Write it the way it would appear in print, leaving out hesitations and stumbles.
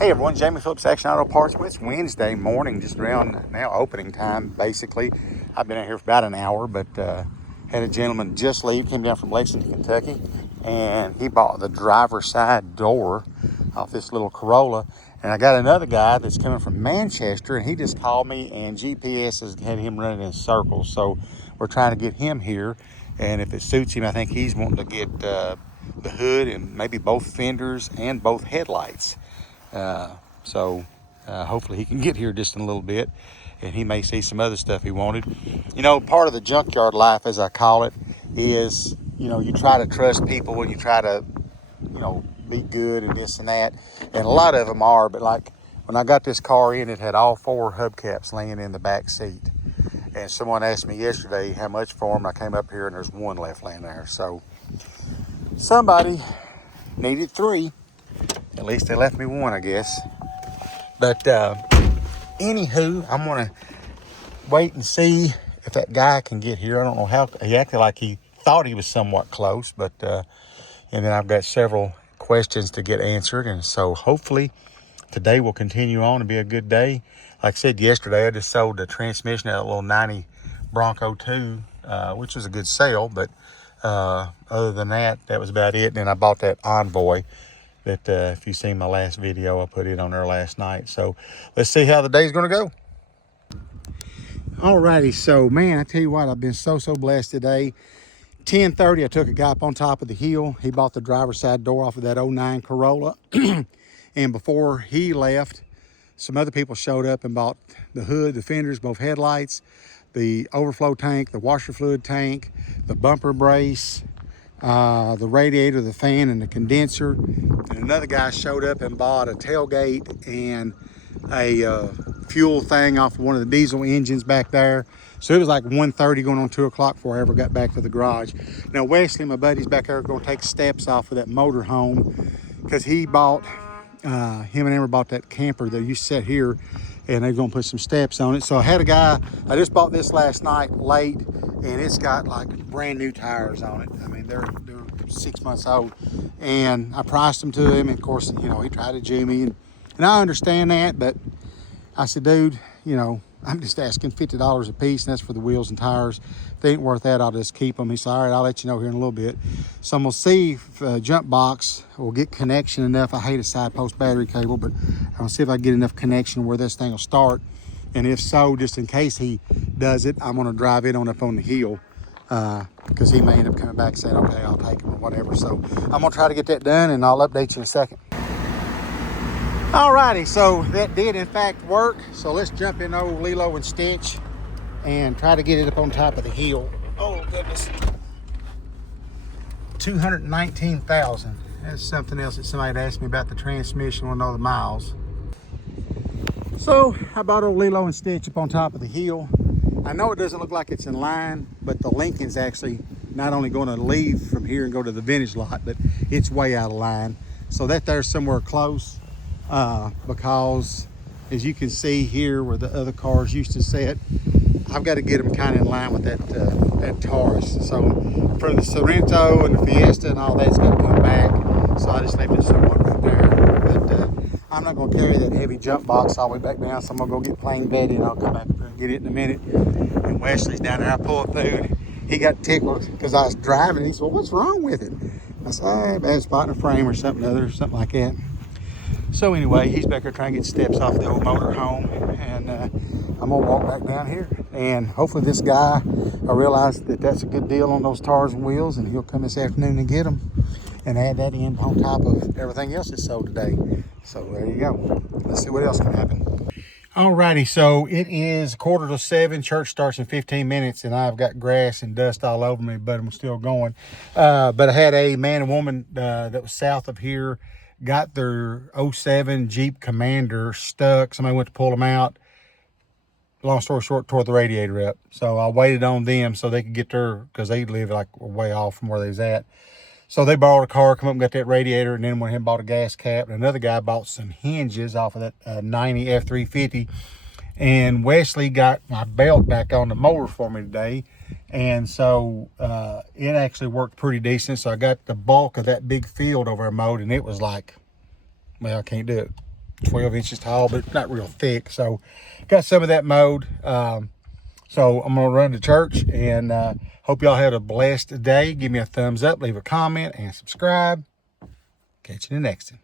Hey everyone, Jamie Phillips, Action Auto Parts. Well, it's Wednesday morning, just around now opening time, basically. I've been out here for about an hour, but had a gentleman just leave, came down from Lexington, Kentucky, and he bought the driver's side door off this little Corolla. And I got another guy that's coming from Manchester, and he just called me, and GPS has had him running in circles. So we're trying to get him here, and if it suits him, I think he's wanting to get the hood and maybe both fenders and both headlights. So hopefully he can get here just in a little bit, and he may see some other stuff he wanted. You know, part of the junkyard life, as I call it, is, you know, you try to trust people and you try to, you know, be good and this and that. And a lot of them are, but like when I got this car in, it had all four hubcaps laying in the back seat. And someone asked me yesterday how much for them. I came up here and there's one left laying there. So somebody needed three. At least they left me one, I guess. But anywho, I'm gonna wait and see if that guy can get here. I don't know how he acted like he thought he was somewhat close, but and then I've got several questions to get answered, and so hopefully today will continue on and be a good day. Like I said yesterday, I just sold the transmission of that little 90 Bronco 2, which was a good sale, but other than that, that was about it. And then I bought that Envoy that if you seen my last video, I put it on there last night. So let's see how the day's gonna go. Alrighty, so man, I tell you what, I've been so blessed today. 10:30, I took a guy up on top of the hill. He bought the driver's side door off of that '09 Corolla. And before he left, some other people showed up and bought the hood, the fenders, both headlights, the overflow tank, the washer fluid tank, the bumper brace, the radiator, the fan, and the condenser. And another guy showed up and bought a tailgate and a fuel thing off of one of the diesel engines back there. So it was like 1:30 going on 2 o'clock before I ever got back to the garage. Now Wesley, my buddy's back there, going to take steps off of that motor home because he bought, him and Amber bought that camper that used to sit here, and they're going to put some steps on it. So I had a guy, I just bought this last night late, and it's got like brand new tires on it. I mean, they're 6 months old, and I priced them to him. And of course, you know, he tried to Jew me, and I understand that, but I said, dude, you know, I'm just asking $50 a piece, and that's for the wheels and tires. If they ain't worth that, I'll just keep them. He said, all right, I'll let you know here in a little bit. So I'm gonna see if jump box will get connection enough. I hate a side post battery cable, but I'm gonna see if I get enough connection where this thing will start. And if so, just in case he does it, I'm gonna drive it on up on the hill, because he may end up coming back saying, okay, I'll take him or whatever. So I'm gonna try to get that done, and I'll update you in a second. Alrighty, so that did in fact work. So let's jump in old Lilo and Stitch and try to get it up on top of the hill. Oh goodness. 219,000. That's something else that somebody had asked me about the transmission, want to know the miles. So I bought old Lilo and Stitch up on top of the hill. I know it doesn't look like it's in line, but the Lincoln's actually not only going to leave from here and go to the vintage lot, but it's way out of line. So that there's somewhere close. Because as you can see here where the other cars used to sit, I've got to get them kind of in line with that Taurus. So for the Sorrento and the Fiesta and all that's got to come back. So I just leave it somewhat right there. But I'm not going to carry that heavy jump box all the way back down. So I'm going to go get plain Betty, and I'll come back up here and get it in a minute. And Wesley's down there. I pulled through, and he got tickled because I was driving. He said, well, what's wrong with it? I said, oh, bad spot in the frame or something something like that. So anyway, he's back there trying to get steps off the old motor home, and I'm gonna walk back down here, and hopefully this guy, I realize that that's a good deal on those tires and wheels, and he'll come this afternoon and get them and add that in on top of everything else that's sold today. So there you go. Let's see what else can happen. Alrighty, so it is 6:45. Church starts in 15 minutes, and I've got grass and dust all over me, but I'm still going. But I had a man and woman that was south of here, got their '07 Jeep Commander stuck. Somebody went to pull them out. Long story short, tore the radiator up. So I waited on them so they could get their, because they live like way off from where they was at. So they borrowed a car, come up and got that radiator, and then went ahead and bought a gas cap. And another guy bought some hinges off of that 90 F350. And Wesley got my belt back on the mower for me today. And so it actually worked pretty decent. So I got the bulk of that big field over there mowed, and it was like, well, I can't do it. 12 inches tall, but not real thick. So got some of that mowed. So I'm going to run to church, and hope y'all had a blessed day. Give me a thumbs up, leave a comment, and subscribe. Catch you in the next one.